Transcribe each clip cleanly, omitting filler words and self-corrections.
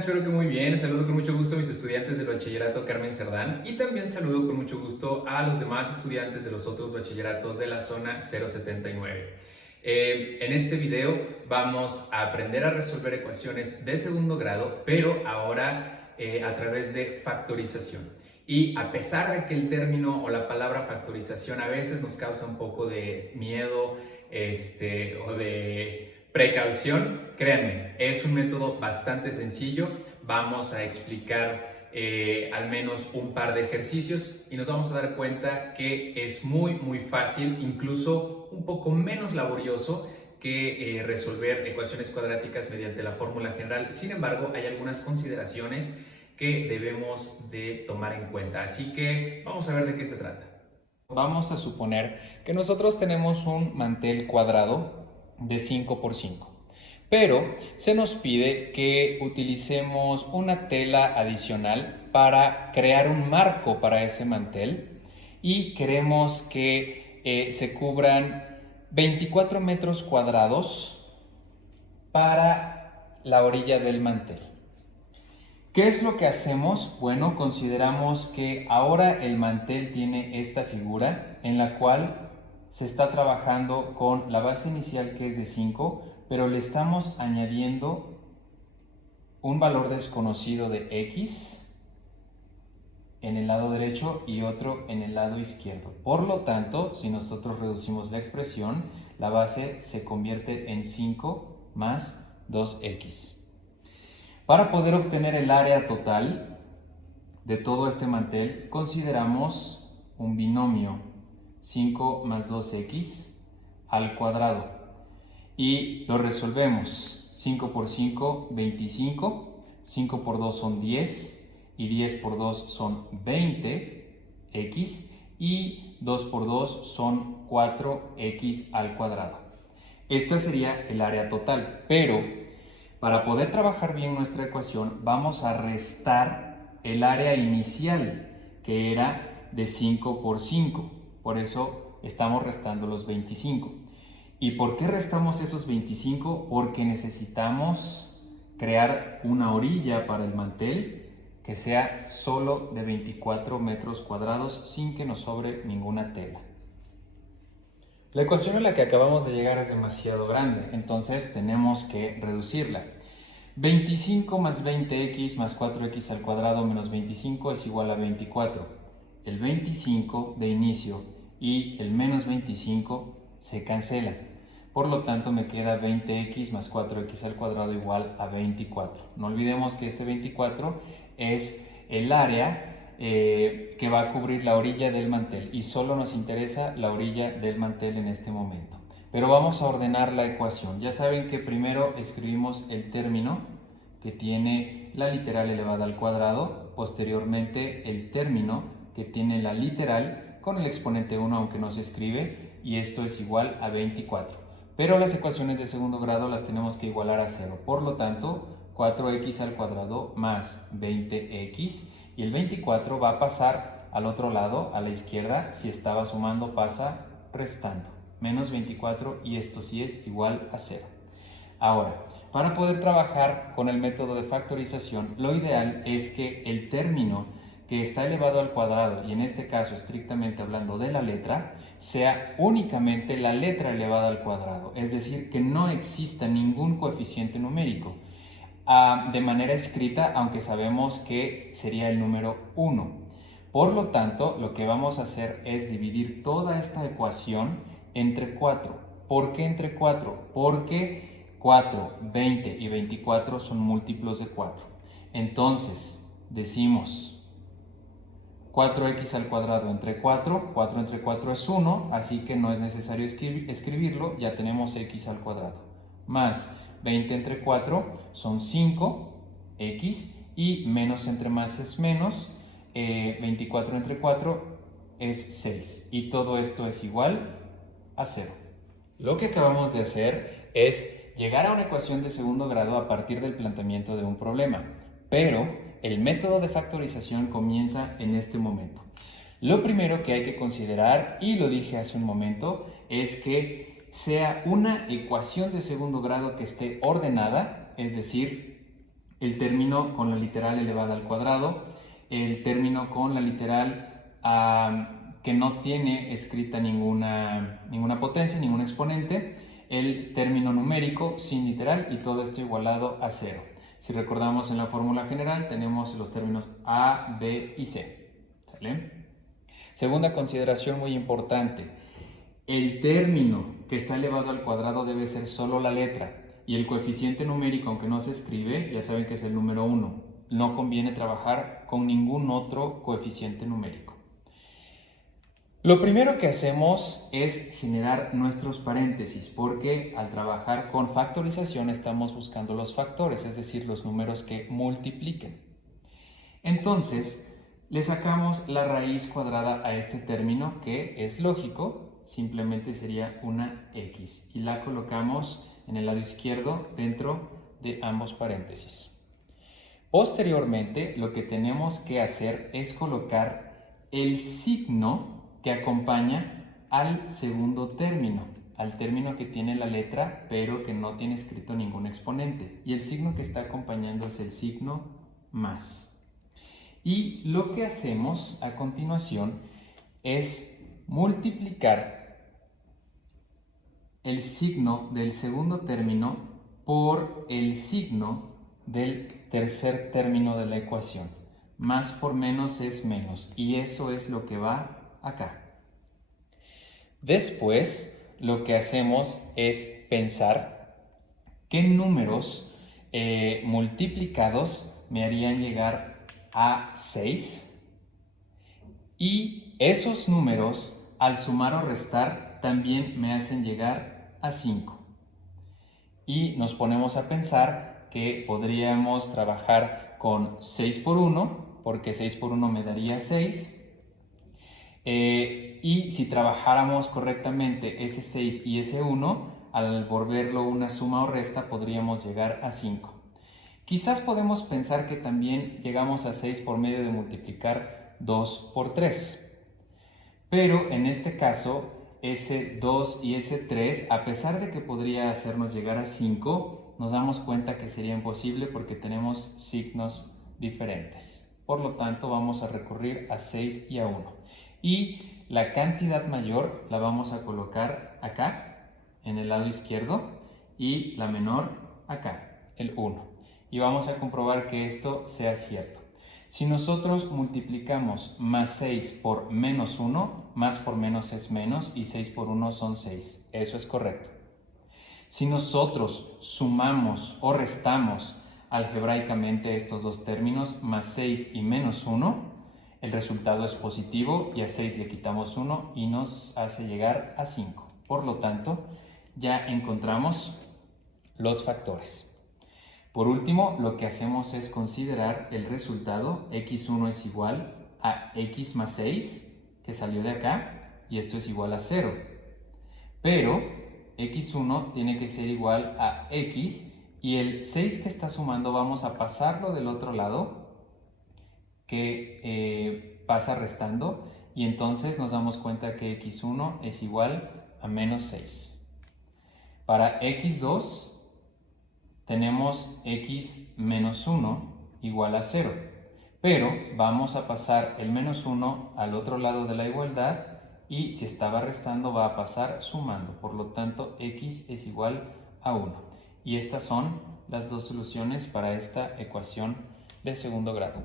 Espero que muy bien. Saludo con mucho gusto a mis estudiantes del bachillerato Carmen Cerdán y también saludo con mucho gusto a los demás estudiantes de los otros bachilleratos de la zona 079. En este video vamos a aprender a resolver ecuaciones de segundo grado, pero ahora a través de factorización. Y a pesar de que el término o la palabra factorización a veces nos causa un poco de miedo o de precaución, créanme, es un método bastante sencillo. Vamos a explicar al menos un par de ejercicios y nos vamos a dar cuenta que es muy fácil, incluso un poco menos laborioso que resolver ecuaciones cuadráticas mediante la fórmula general. Sin embargo, hay algunas consideraciones que debemos de tomar en cuenta. Así que vamos a ver de qué se trata. Vamos a suponer que nosotros tenemos un mantel cuadrado de 5 por 5, pero se nos pide que utilicemos una tela adicional para crear un marco para ese mantel y queremos que se cubran 24 metros cuadrados para la orilla del mantel. ¿Qué es lo que hacemos? Bueno, consideramos que ahora el mantel tiene esta figura en la cual se está trabajando con la base inicial, que es de 5, pero le estamos añadiendo un valor desconocido de x en el lado derecho y otro en el lado izquierdo. Por lo tanto, si nosotros reducimos la expresión, la base se convierte en 5 más 2x. Para poder obtener el área total de todo este mantel, consideramos un binomio 5 más 2x al cuadrado y lo resolvemos. 5 por 5, 25, 5 por 2 son 10 y 10 por 2 son 20x y 2 por 2 son 4x al cuadrado. Esta sería el área total, pero para poder trabajar bien nuestra ecuación, vamos a restar el área inicial, que era de 5 por 5. Por eso estamos restando los 25. ¿Y por qué restamos esos 25? Porque necesitamos crear una orilla para el mantel que sea solo de 24 metros cuadrados sin que nos sobre ninguna tela. La ecuación a la que acabamos de llegar es demasiado grande, entonces tenemos que reducirla. 25 más 20x más 4x al cuadrado menos 25 es igual a 24. El 25 de inicio y el menos 25 se cancelan. Por lo tanto, me queda 20x más 4x al cuadrado igual a 24. No olvidemos que este 24 es el área que va a cubrir la orilla del mantel y solo nos interesa la orilla del mantel en este momento. Pero vamos a ordenar la ecuación. Ya saben que primero escribimos el término que tiene la literal elevada al cuadrado, posteriormente el término que tiene la literal con el exponente 1 aunque no se escribe, y esto es igual a 24. Pero las ecuaciones de segundo grado las tenemos que igualar a 0. Por lo tanto, 4x al cuadrado más 20x, y el 24 va a pasar al otro lado, a la izquierda. Si estaba sumando, pasa restando. Menos 24, y esto sí es igual a 0. Ahora, para poder trabajar con el método de factorización, lo ideal es que el término que está elevado al cuadrado, y en este caso estrictamente hablando de la letra, sea únicamente la letra elevada al cuadrado, es decir, que no exista ningún coeficiente numérico de manera escrita, aunque sabemos que sería el número 1. Por lo tanto, lo que vamos a hacer es dividir toda esta ecuación entre 4. ¿Por qué entre 4? Porque 4, 20 y 24 son múltiplos de 4. Entonces, decimos 4x al cuadrado entre 4, 4 entre 4 es 1, así que no es necesario escribirlo, ya tenemos x al cuadrado, más 20 entre 4 son 5x, y menos entre más es menos, 24 entre 4 es 6, y todo esto es igual a 0. Lo que acabamos de hacer es llegar a una ecuación de segundo grado a partir del planteamiento de un problema, pero el método de factorización comienza en este momento. Lo primero que hay que considerar, y lo dije hace un momento, es que sea una ecuación de segundo grado que esté ordenada, es decir, el término con la literal elevada al cuadrado, el término con la literal que no tiene escrita ninguna potencia, ningún exponente, el término numérico sin literal y todo esto igualado a 0. Si recordamos en la fórmula general tenemos los términos A, B y C. ¿Sale? Segunda consideración muy importante. El término que está elevado al cuadrado debe ser solo la letra y el coeficiente numérico, aunque no se escribe, ya saben que es el número 1. No conviene trabajar con ningún otro coeficiente numérico. Lo primero que hacemos es generar nuestros paréntesis porque al trabajar con factorización estamos buscando los factores, es decir, los números que multipliquen. Entonces, le sacamos la raíz cuadrada a este término que es lógico, simplemente sería una x y la colocamos en el lado izquierdo dentro de ambos paréntesis. Posteriormente, lo que tenemos que hacer es colocar el signo que acompaña al segundo término, al término que tiene la letra pero que no tiene escrito ningún exponente. Y el signo que está acompañando es el signo más. Y lo que hacemos a continuación es multiplicar el signo del segundo término por el signo del tercer término de la ecuación. Más por menos es menos y eso es lo que va acá. Después lo que hacemos es pensar qué números multiplicados me harían llegar a 6 y esos números al sumar o restar también me hacen llegar a 5 y nos ponemos a pensar que podríamos trabajar con 6 por 1 porque 6 por 1 me daría 6 y si trabajáramos correctamente ese 6 y ese 1 al volverlo una suma o resta podríamos llegar a 5. Quizás podemos pensar que también llegamos a 6 por medio de multiplicar 2 por 3. Pero en este caso, ese 2 y ese 3, a pesar de que podría hacernos llegar a 5, nos damos cuenta que sería imposible porque tenemos signos diferentes. Por lo tanto, vamos a recurrir a 6 y a 1. Y la cantidad mayor la vamos a colocar acá, en el lado izquierdo, y la menor acá, el 1. Y vamos a comprobar que esto sea cierto. Si nosotros multiplicamos más 6 por menos 1, más por menos es menos y 6 por 1 son 6. Eso es correcto. Si nosotros sumamos o restamos algebraicamente estos dos términos, más 6 y menos 1, el resultado es positivo y a 6 le quitamos 1 y nos hace llegar a 5. Por lo tanto, ya encontramos los factores. Por último, lo que hacemos es considerar el resultado. X1 es igual a x más 6, que salió de acá, y esto es igual a 0. Pero x1 tiene que ser igual a x, y el 6 que está sumando vamos a pasarlo del otro lado, que pasa restando, y entonces nos damos cuenta que x1 es igual a menos 6. Para x2 tenemos x menos 1 igual a 0, pero vamos a pasar el menos 1 al otro lado de la igualdad y si estaba restando va a pasar sumando, por lo tanto x es igual a 1. Y estas son las dos soluciones para esta ecuación de segundo grado.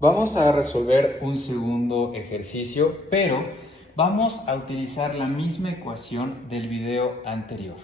Vamos a resolver un segundo ejercicio, pero vamos a utilizar la misma ecuación del video anterior.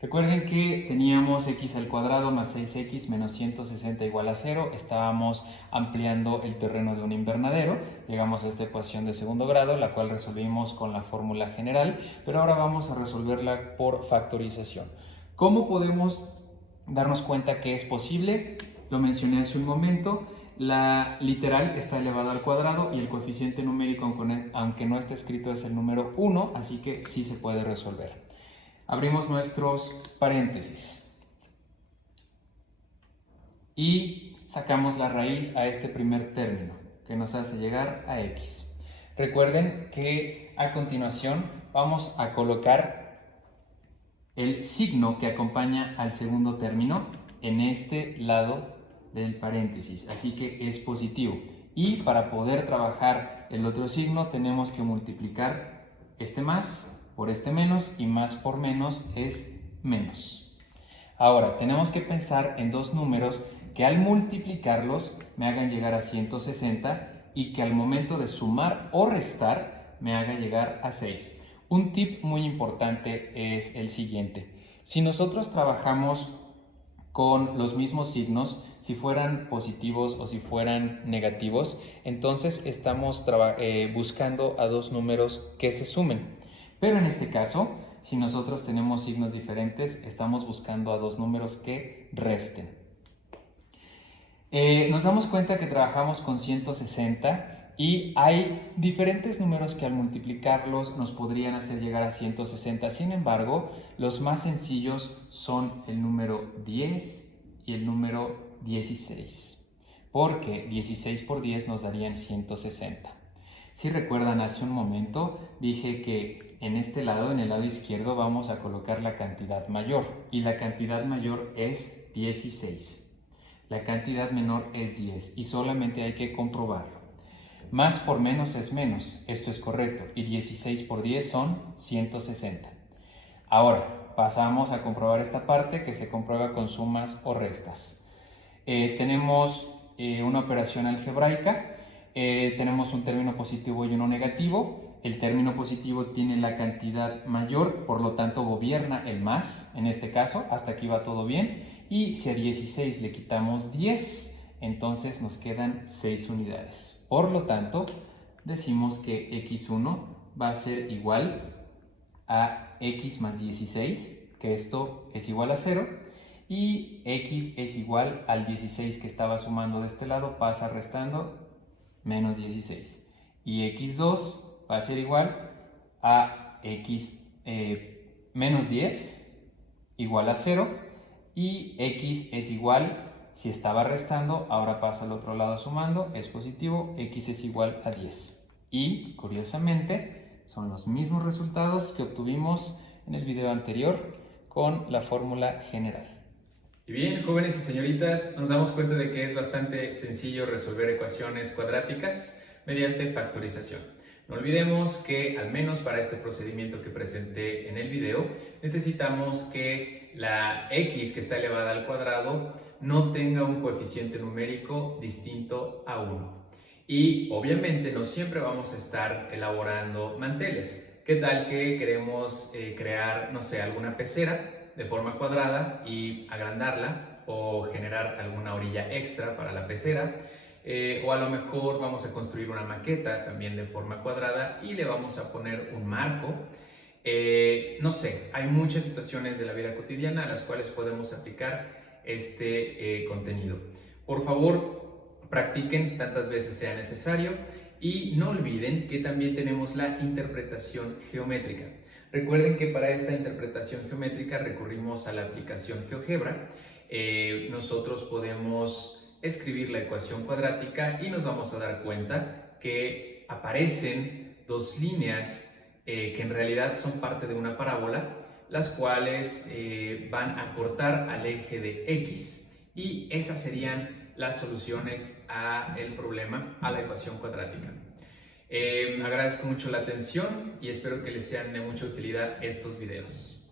Recuerden que teníamos x al cuadrado más 6x menos 160 igual a 0. Estábamos ampliando el terreno de un invernadero. Llegamos a esta ecuación de segundo grado, la cual resolvimos con la fórmula general, pero ahora vamos a resolverla por factorización. ¿Cómo podemos darnos cuenta que es posible? Lo mencioné hace un momento. La literal está elevada al cuadrado y el coeficiente numérico, aunque no está escrito, es el número 1, así que sí se puede resolver. Abrimos nuestros paréntesis y sacamos la raíz a este primer término que nos hace llegar a x. Recuerden que a continuación vamos a colocar el signo que acompaña al segundo término en este lado del paréntesis, así que es positivo. Y para poder trabajar el otro signo tenemos que multiplicar este más por este menos, y más por menos es menos. Ahora, tenemos que pensar en dos números que al multiplicarlos me hagan llegar a 160 y que al momento de sumar o restar me haga llegar a 6. Un tip muy importante es el siguiente. Si nosotros trabajamos con los mismos signos, si fueran positivos o si fueran negativos, entonces estamos buscando a dos números que se sumen. Pero en este caso, si nosotros tenemos signos diferentes, estamos buscando a dos números que resten. Nos damos cuenta que trabajamos con 160 y hay diferentes números que al multiplicarlos nos podrían hacer llegar a 160. Sin embargo, los más sencillos son el número 10 y el número 16, porque 16 por 10 nos darían 160. Si recuerdan, hace un momento dije que en este lado, en el lado izquierdo, vamos a colocar la cantidad mayor, y la cantidad mayor es 16. La cantidad menor es 10 y solamente hay que comprobarlo. Más por menos es menos, esto es correcto, y 16 por 10 son 160. Ahora, pasamos a comprobar esta parte que se comprueba con sumas o restas. Tenemos una operación algebraica, tenemos un término positivo y uno negativo. El término positivo tiene la cantidad mayor, por lo tanto gobierna el más, en este caso, hasta aquí va todo bien. Y si a 16 le quitamos 10, entonces nos quedan 6 unidades. Por lo tanto, decimos que x1 va a ser igual a x más 16, que esto es igual a 0, y x es igual al 16 que estaba sumando de este lado, pasa restando menos 16. Y x2 va a ser igual a x menos 10 igual a 0, y x es igual, si estaba restando, ahora pasa al otro lado sumando, es positivo, x es igual a 10. Y, curiosamente, son los mismos resultados que obtuvimos en el video anterior con la fórmula general. Y bien, jóvenes y señoritas, nos damos cuenta de que es bastante sencillo resolver ecuaciones cuadráticas mediante factorización. No olvidemos que, al menos para este procedimiento que presenté en el video, necesitamos que la x que está elevada al cuadrado no tenga un coeficiente numérico distinto a 1. Y obviamente no siempre vamos a estar elaborando manteles. ¿Qué tal que queremos crear, no sé, alguna pecera de forma cuadrada y agrandarla, o generar alguna orilla extra para la pecera? O a lo mejor vamos a construir una maqueta también de forma cuadrada y le vamos a poner un marco. No sé, hay muchas situaciones de la vida cotidiana a las cuales podemos aplicar este contenido. Por favor, practiquen tantas veces sea necesario y no olviden que también tenemos la interpretación geométrica. Recuerden que para esta interpretación geométrica recurrimos a la aplicación GeoGebra. Nosotros podemos escribir la ecuación cuadrática y nos vamos a dar cuenta que aparecen dos líneas que en realidad son parte de una parábola, las cuales van a cortar al eje de x, y esas serían las soluciones al problema, a la ecuación cuadrática. Agradezco mucho la atención y espero que les sean de mucha utilidad estos videos.